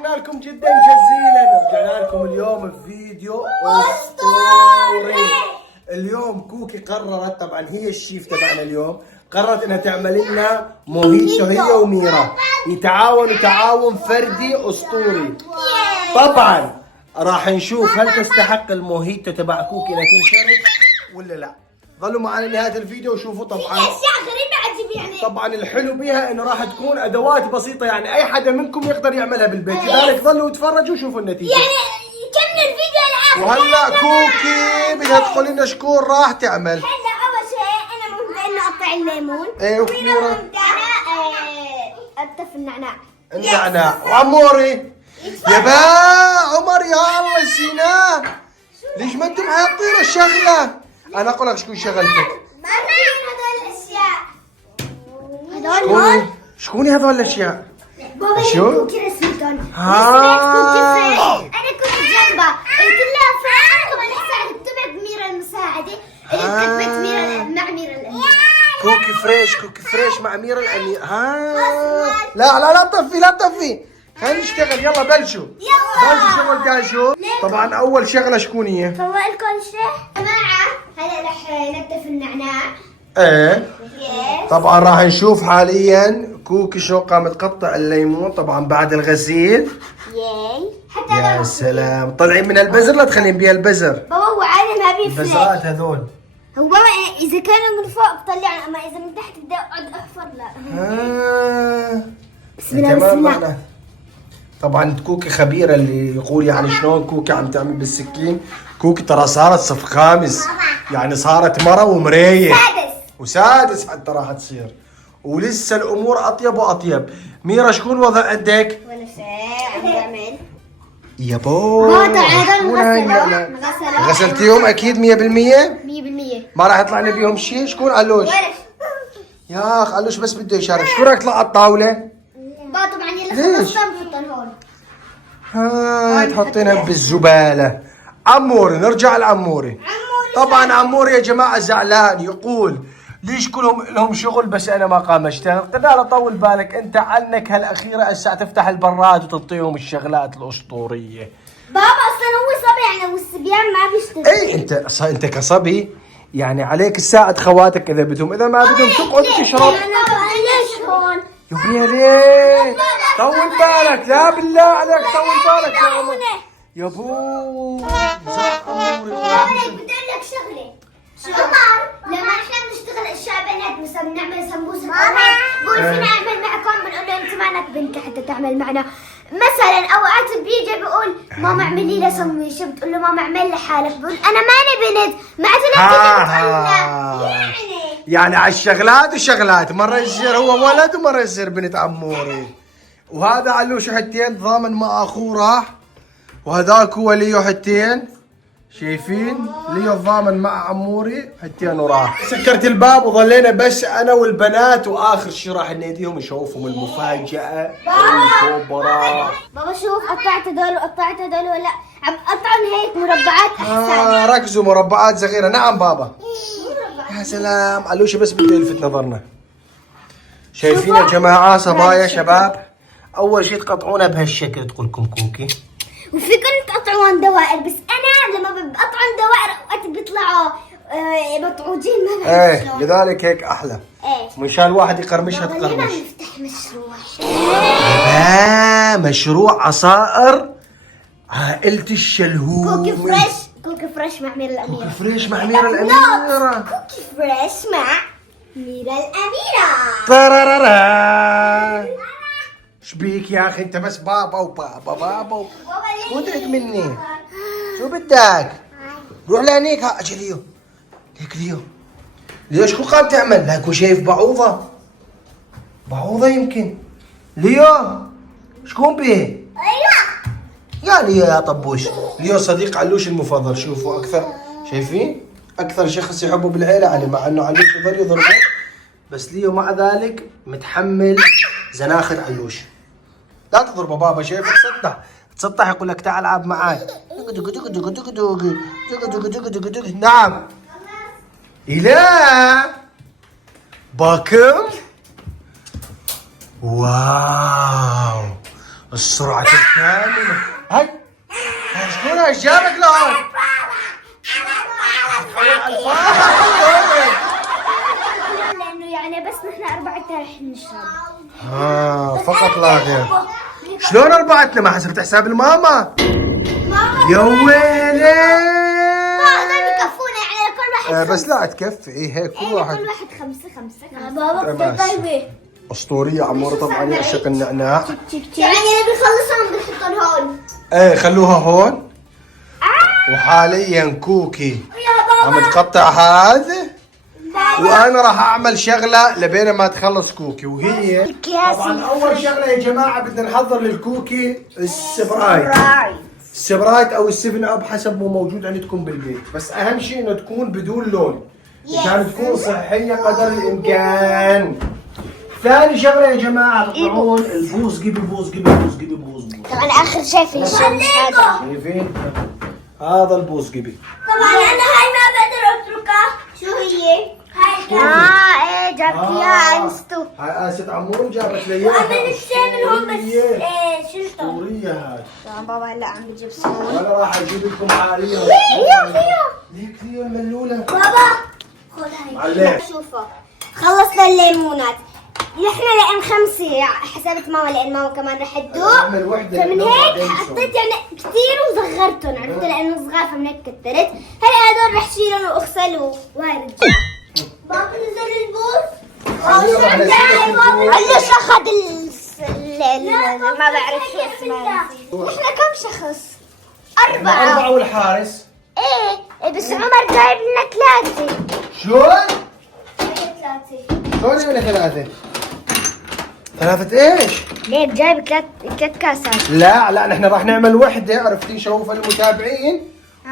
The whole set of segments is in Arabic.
شكرا لكم جدا جزيلا. رجعنا لكم اليوم بفيديو اسطوري. اليوم كوكي قررت، طبعا هي الشيف تبعنا اليوم، قررت انها تعمل لنا موهيتو هي وميرا، يتعاونوا تعاون فردي اسطوري. طبعا راح نشوف هل تستحق الموهيتو تبع كوكي انها تنشرب ولا لا. ظلوا معنا لنهايه الفيديو وشوفوا. طبعا الحلو بها انه راح تكون ادوات بسيطه، يعني اي حدا منكم يقدر يعملها بالبيت، لذلك ظلوا يتفرجوا وشوفوا النتيجه. يعني كمل الفيديو لآخر. وهلا كوكي بدها تقول لنا شكون راح تعمل. هلا اول شيء انا مهمة انه اقطع الليمون. ايه وميرا اكتف النعناع. النعناع. وعموري يا با عمر يا الله سيناه، ليش ما انتم حاطين الشغله؟ انا اقول لك شكون شغلتك. شكون هذول الاشياء؟ بابا شو؟ كوكي رسمتهم. آه. انا كنت جنبها قلت لها فاطمه نساعدك، تبعت ميرا المساعده اللي كتبت ميرا مع ميرا الاميره. كوكي فريش مع أميرة الأمير. لا تطفي. خلينا نشتغل، يلا بلشوا. بلشوا شغل. قال شو؟ طبعا أول شغلة شكون هي؟ فوق لكم شيء جماعة. هلا رح نكتف النعناع. ايه طبعا راح نشوف حاليا كوكي شو قامت تقطع الليمون طبعا بعد الغسيل. ياي حتى يا سلام، طلعين من البزر لا تخلين بيها البزر. بابا هو عادي ما بيفرق. البزرات هذول. هو بابا اذا كانوا من فوق بطلع، اما اذا من تحت بدي اقعد احفر. لا بسم الله بسم الله. طبعا كوكي خبيره، اللي يقول يعني شلون كوكي عم تعمل بالسكين. كوكي ترى صارت صف خامس، يعني صارت مرة ومرية وسادس حتى راح تصير، ولسه الامور اطيب واطيب. ميرا شكون وضع عندك؟ ولا شيء عم بعمل يا بو غسلتيهم اكيد 100%؟ ما راح يطلع لنا بيهم شيء. شكون علوش؟ يا اخ علوش بس بده يشارك. شو رايك تطلع على الطاوله؟ طبعا يلا خلصنا بنحطهم هون. هاي تحطينها بالزباله. عموري، نرجع لعموري. طبعا عموري يا جماعه زعلان، يقول ليش كلهم لهم شغل بس انا ما قام اشتغل. قلنا له طول بالك انت، عنك هالاخيره هسه تفتح البراد وتعطيهم الشغلات الاسطوريه. بابا اصلا هو صبي يعني، والصبيان ما بيشتغل. اي انت كصبي يعني عليك تساعد خواتك اذا بدهم، اذا ما بدهم تقعد تشرب. ليش هون؟ يا ليه طول بالك، لا بالله عليك طول بالك يا عمر. يا بو بدي اقول لك شغله. عمر لما احنا بنشتغل اشياء بنات، مثلا بنعمل سمبوسه بقول فينا اعمل معكم، بنقول له انت مالك بنت حتى تعمل معنا. مثلا اوقات بيجي بيقول ماما اعملي لي سندويشه، بتقول له ماما اعمل لحالك، بقول انا ماني بنت معناته يعني على الشغلات وشغلات، مره يصير هو ولد ومره يصير بنت عموري. وهذا علوش حتين ضامن مع اخوه راح، وهذاك هو ليو حتين، شايفين ليو ضامن مع عموري حتين وراح. سكرت الباب وظلينا بس انا والبنات، واخر شيء راح نناديهم نشوفهم المفاجأة الكبرى. بابا شوف قطعت هذول وقطعت هذول، ولا عم قطعهم هيك مربعات احسن. ركزوا مربعات صغيرة. نعم بابا. يا سلام علوش بس بده يلفت نظرنا. شايفين يا جماعة صبايا شباب، اول شيء تقطعونها بهالشكل تقولكم كوكي، وفيكم تقطعون دوائر، بس انا لما بقطعون دوائر اوقات بيطلعوا مطعوجين ما بعرف شلون. لذلك هيك احلى. مشان الواحد يقرمشها تقرمش. خلينا نفتح مشروع. مشروع عصائر عائلة الشلهوب. كوكي فريش مع ميرا الأميرة. كوكي فريش مع ميرا الأميرة. كوكي فريش مع ميرا الأميرة. طرررا. شبيك يا اخي انت بس بابا شو تريد مني؟ شو بدك؟ روح لهنيك. اجي ليو ليك ليو شو قام تعمل؟ لا يكون شايف بعوضة يمكن. ليو شكون بيه؟ ايوه يا ليو يا طبوش. ليو صديق علوش المفضل. شوفوا اكثر، شايفين؟ اكثر شخص يحبه بالعيله علي، مع انه علوش يظل يضربه، بس ليو مع ذلك متحمل زناخر علوش. لا تضربه بابا، شايفك تسطح يقول لك تعال العب معاي. نعم إله باكم. واو السرعة الكاملة. هاي شلون ايش جابك لهون؟ لانه يعني بس نحن اربعتنا رح نشرب. فقط لا غير. شلون اربعتنا؟ ما حسبت حساب الماما؟ يا ويلي. هذول بكفونا يعني كل واحد بس لا تكفي. هيك كل واحد. كل واحد خمسة. بابا كثير ماشي. طيبة. اسطورية عمورة طبعا يعشق النعناع. يعني اللي بيخلصهم بنحطهم هون. ايه خلوها هون. وحاليا كوكي عم تقطع هذا، وانا راح اعمل شغله لبين ما تخلص كوكي، وهي طبعا اول شغله يا جماعه بدنا نحضر للكوكي السبرايت. السبرايت او السفن اب حسب ما موجود عندكم بالبيت، بس اهم شيء انه تكون بدون لون عشان تكون صحيه قدر الامكان. ثاني شغله يا جماعه تطلعون البوز قبي بوز قبي بوز قبي بوز بوز. طبعا اخر شيء في الشمس هذا. شايفين؟ هذا البوز قبي. طبعا انا هاي ما بقدر اتركها. شو هي؟ هاي ايه جابت اياها انستو. هاي آسة عمور جابت لي اياها. عملت شيء منهم بس شلته. اسطورية هاي. بابا هلا عم بجيب صور. وانا راح اجيب لكم حاليا. كليو ليك كليو ملولة. بابا خذ هاي. معلش. شوفوا خلصنا الليمونات. نحن لان 5 حسبت ماما لان ماما كمان رح تدوق. اعمل وحدة. فمن هيك حطيت يعني كثير وصغرتهم، عرفت لانه صغار فمن هيك كترت. هلا هدول رح شيلهم واغسلوا وهي رجع. بابا نزل البوز. قال شو اخذ ما بعرف شو اسمه. نحن كم شخص؟ 4. 4 والحارس. ايه بس عمر جايب لنا 3. شلون؟ 3. شلون يعني 3؟ 3 ايش؟ ليه جايب 3 كاسات؟ لا نحن راح نعمل وحدة، عرفتي شوف المتابعين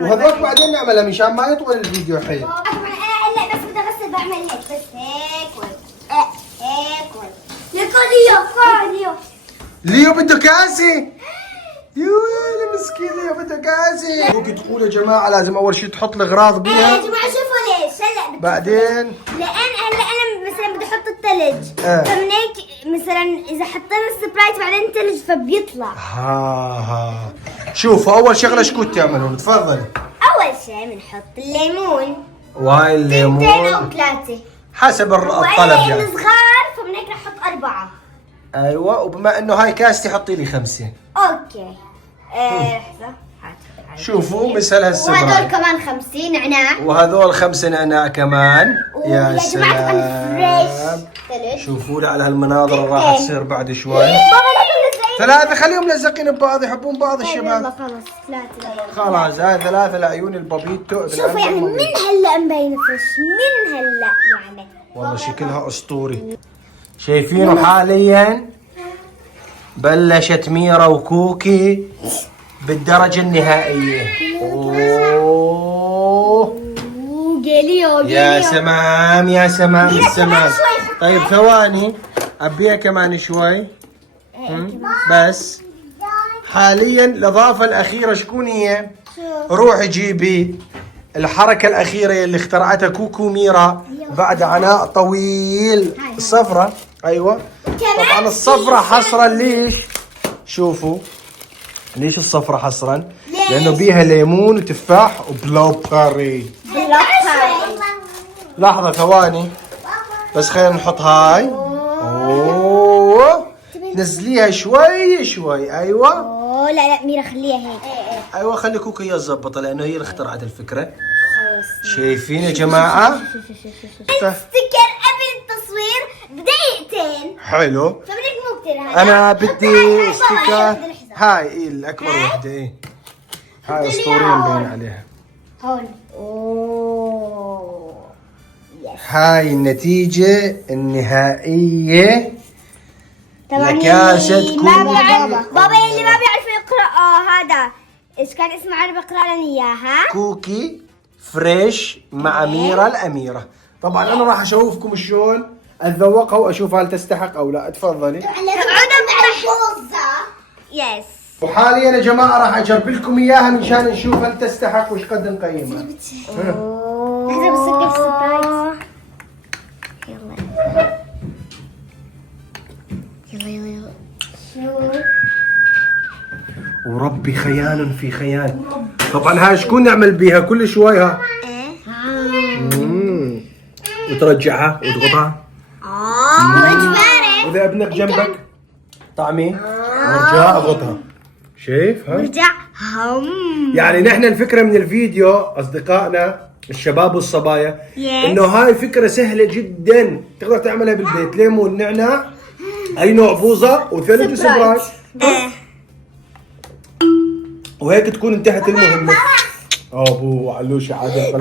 وهذوك بعدين نعملها مشان ما يطول الفيديو حيل. طبعا انا هلا بس بدي اغسل بعمل هيك بس هيك هيك ليو ليو بده كاسة. يا ويلي مسكين ليو بده كاسة. كوكي تقول يا جماعة لازم أول شيء تحط الأغراض يا بيها. جماعه شوفوا ليش هلا بعدين لان هلا انا مثلا بدي احط الثلج فمن هيك مثلا اذا حطينا السبرايت بعدين الثلج فبيطلع. ها شوفوا أول شغلة شو كنت تعملون؟ تفضلي. اول شيء بنحط الليمون. وهاي 2 الليمون او 3 حسب الطلب وأنا يعني. لأن صغار فمن هيك رح احط 4. أيوة، وبما إنه هاي كاستي حطي لي 5. اوكي لحظه هات. شوفوا مثل وهدول هالسبرايت. كمان 50 نعناع. وهذول 5 نعناع كمان. يا جماعه كمان فريش سلام. ثلج. شوفوا لي على هالمناظر اللي راح تصير بعد شوي. بابا لازم 3 خليهم لزقين ببعض، يحبون بعض يلا الشباب. خلص 3. خلاص هاي 3 لعيون البابيتو. شوفوا يعني من هلا مبين فريش من هلا يعني. والله شكلها اسطوري. شايفينه حاليا بلشت ميرا وكوكي بالدرجة النهائية. اوه جيليو يا سمام يا سمام السمام. طيب ثواني ابيها كمان شوي. بس حاليا الاضافة الاخيرة شكون هي؟ روحي جيبي الحركة الأخيرة اللي اخترعتها كوكو ميرا بعد عناء طويل. الصفرة. أيوة طبعا الصفرة حصرا. ليش؟ شوفوا ليش الصفرة حصرا؟ لأنه بيها ليمون وتفاح وبلو باري. لحظة ثواني بس خلينا نحط هاي. أوه نزليها شوي شوي. أيوة. اوه لا ميرا خليها هيك. أيوة خلي كوكو هي تظبطها لأنه هي اللي اخترعت الفكرة. شايفين يا جماعة؟ ستيكر قبل التصوير بدقيقتين. حلو. فبدك مو كثير هذا. أنا بدي هاي ستيكر. هاي إيه الأكبر وحدة. إيه هاي أسطورية مبين عليها. هون. اوه هاي النتيجة النهائية طبعا لكاسة اللي ما كوكي. بيعرف بابا اللي ما بيعرف يقرا هذا ايش كان اسمه عربي اقرا لنا اياها. كوكي فريش مع ميرا الأميرة. طبعا أنا راح أشوفكم شلون أتذوقها وأشوف هل تستحق أو لا. تفضلي. تقعدوا بحوزة. يس. وحاليا يا جماعة راح أجرب لكم إياها مشان نشوف هل تستحق وش قد نقيمها. لازم نسكر سبرايز. يلا شو وربي خيال في خيال. طبعا هاي شكون نعمل بيها كل شوي ها؟ وترجعها وتضغطها. واذا ابنك جنبك طعمي ارجع اضغطها. شايف ها؟ يعني نحن الفكره من الفيديو اصدقائنا الشباب والصبايا انه هاي فكره سهله جدا تقدر تعملها بالبيت. ليمون، نعناع، اي نوع بوظه وثلج وسبراي، وهيك تكون انتهت المهمه. ابو علوش عادل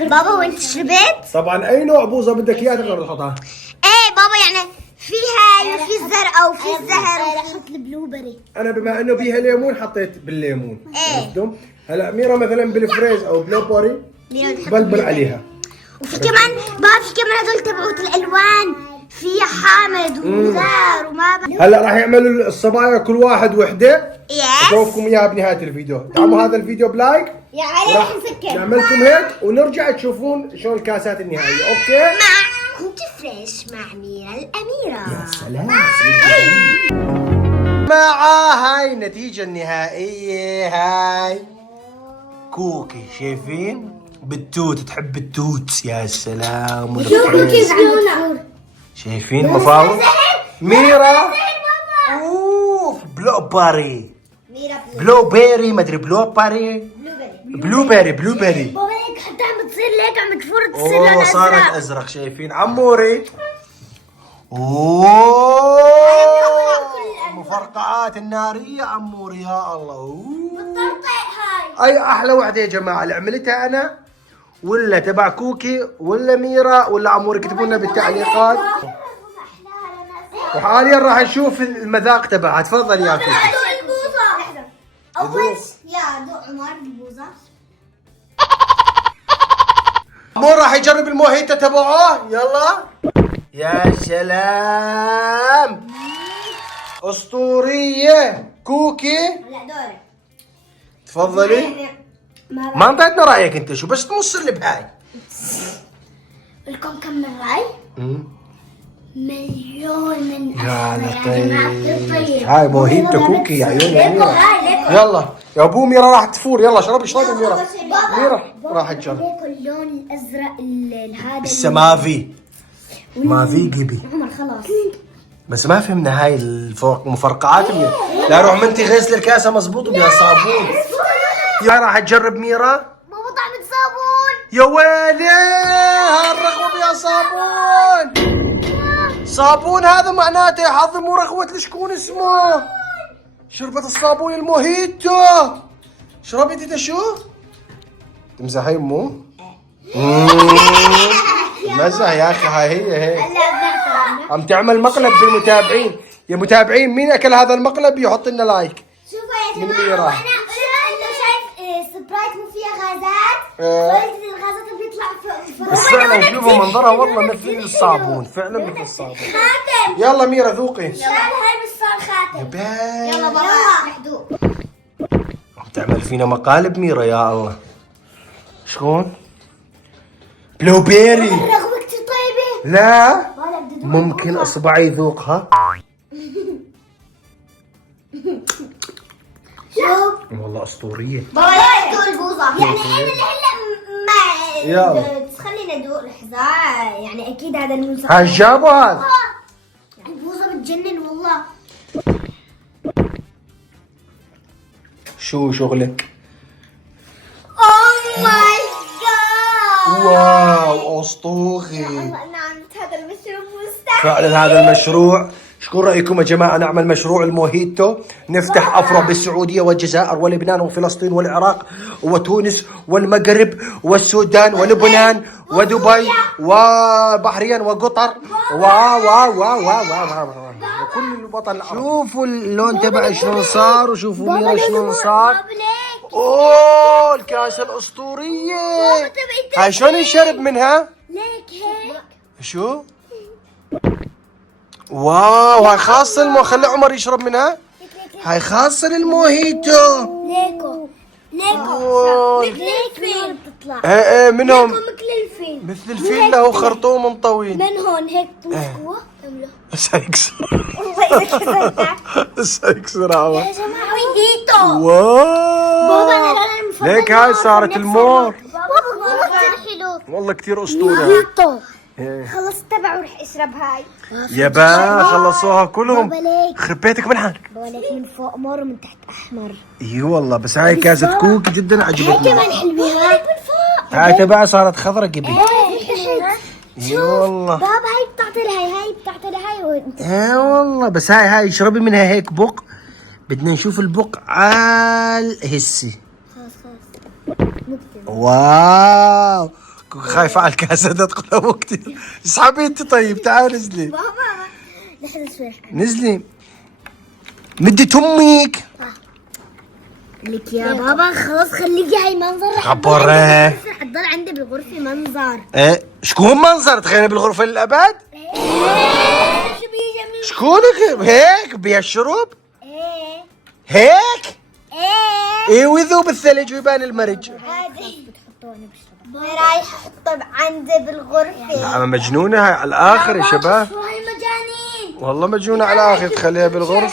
بابا وانت شربت؟ طبعا اي نوع بوظه بدك اياها تقدر تحطها. ايه بابا يعني فيها وفي الزرقاء وفي الزهر. احط البلوبري. انا بما انه بيها ليمون حطيت بالليمون. عرفتم؟ هلا ميرا مثلا بالفريز او بلوبري بلبل عليها. وفي كمان بابا في كمان هذول تبعوت الالوان فيها حامض وغار وما هلا راح يعملوا الصبايا كل واحد وحده. يس. اشوفكم اياها بنهايه الفيديو. دعموا هذا الفيديو بلايك. يا علي راح نسكر. نعملكم هيك ونرجع تشوفون شلون الكاسات النهائيه. اوكي؟ مع كوكي فريش مع ميرا الأميرة. يا سلام. مع هاي النتيجة النهائية. هاي كوكي، شايفين؟ بالتوت، تحب التوت. يا سلام. شايفين مفاوض؟ ميرا اوف بلو باري، بلو بيري، ما ادري بلو باري، بلو بيري بابا هيك حتى عم بتصير ليك عم تفور تصير اوه لونها صارت ازرق. ازرق. شايفين عموري؟ اوه مفرقعات النارية عموري. يا الله. هاي اي احلى وحده يا جماعه اللي عملتها انا ولا تبع كوكي ولا ميرا ولا عموري؟ اكتبوا لنا بالتعليقات. وحاليا راح نشوف المذاق تبعها. تفضل يا كوكي. اول يا دوق عمر البوظه. عمور راح يجرب الموهيتو تبعه. يلا. يا سلام. اسطوريه كوكي. لا دوري. تفضلي. ما انطيتنا رايك انت شو بس نص اللي بهاي. لكم كم من راي؟ مليون من يا لطيف. لطيف. هاي موهيتو كوكي يا عيوني يا ميرا. يلا يا ابو ميرا راح تفور. يلا اشربي ميرا. ميرا راح تجرب. ليكو اللون الازرق هذا السمافي ما في قبي. عمر خلاص. بس ما فهمنا هاي المفرقعات. لا روح منتي غسل الكاسه مزبوط وبيها صابون. يا راح تجرب ميرا. بابا طعمة صابون. يا ويلي هالرغوه بيها صابون. صابون هذا معناته حظ مو رغوة شكون اسمه. شربت الصابون الموهيتو. شربي تيتا شو؟ تمزحين مو؟ مزح يا اخي. هاي هي عم تعمل مقلب بالمتابعين. يا متابعين مين اكل هذا المقلب يحط لنا لايك. شوفوا يا من جماعة ميرا. وانا انه شايف سبرايت مو فيها غازات. الغازات بيطلع بس فعلا شوفوا منظرها والله مثل الصابون. فعلا مثل الصابون. خاتم. يلا ميرا ذوقي. شال هاي بس صار خاتم. يبا. يلا بابا محدود. عم تعمل فينا مقالب ميرا. يا الله. شلون؟ بلو بيري. الرغوة كتير طيبة. لا ممكن اصبعي يذوقها. شوف والله اسطوريه. بابا لا تدوق البوظة. يعني هلا ما يلا. تخلينا ندوق لحظة. يعني اكيد هذا الموسى. هاي جابوا هذا. البوظة بتجنن والله. شو شغلك؟ اوه ماي جاد. واو اسطوري. انا عملت هذا المشروب مستحيل. فعلا هذا المشروع. شكون رايكم يا جماعه نعمل مشروع الموهيتو؟ نفتح افرع بالسعوديه والجزائر ولبنان وفلسطين والعراق وتونس والمغرب والسودان ولبنان ودبي وبحرين وقطر وكل الوطن العربي. شوفوا اللون تبع شلون صار وشوفوا ميرا شلون صار. اوه الكاسه الاسطوريه. هاي شلون ينشرب منها؟ ليك هيك. شو؟ واو هاي خاصة خلي عمر يشرب منها. هاي خاصة للموهيتو. ليكو أوه. مثل الفيل بتطلع. ايه منهم مثل الفيل. مثل الفيل له خرطوم طويل. من هون هيك تمسكوه. هسه يكسر. هسه يكسر عمر. يا جماعة موهيتو. واو بابا انا لوني المفضل ليك هاي صارت المور. بابا كثير حلو. والله كثير اسطوره. موهيتو. إيه. خلص تبع وروح اشرب هاي. يا با خلصوها كلهم. بابا ليك. خرب بيتك من حالك. بابا ليك من فوق مر ومن تحت احمر. اي والله بس هاي كاسة كوك جدا هاي عجبتني. كمان حلوة هاي من فوق. هاي تبعها صارت خضرة قبل. ايه اي والله. بابا هاي بتعطي لهاي هاي بتعطي لهاي وانت اي والله بس هاي اشربي منها هيك بق. بدنا نشوف البق هسي. خلاص خلاص مكتب. واو خايفة على الكاسة تدخل ابو كثير. اسحبي انت طيب تعال نزلي. بابا لحظة شوي. نزلي. مدي امك. لك يا بابا خلاص خليكي هاي منظر. خبره. حتضل عندي بالغرفة منظر. ايه شكون منظر تخيل بالغرفة للأبد؟ شو بيجي شكونك هيك بيشرب؟ ايه هيك؟ ايه ايه ويذوب الثلج ويبان المرج. هذه بتحطوني بشرب. رايح احطه عندي بالغرفة. لا مجنونة هاي على الآخر يا شباب. شو هاي مجانين. والله مجنونة على الآخر تخليها بالغرفة.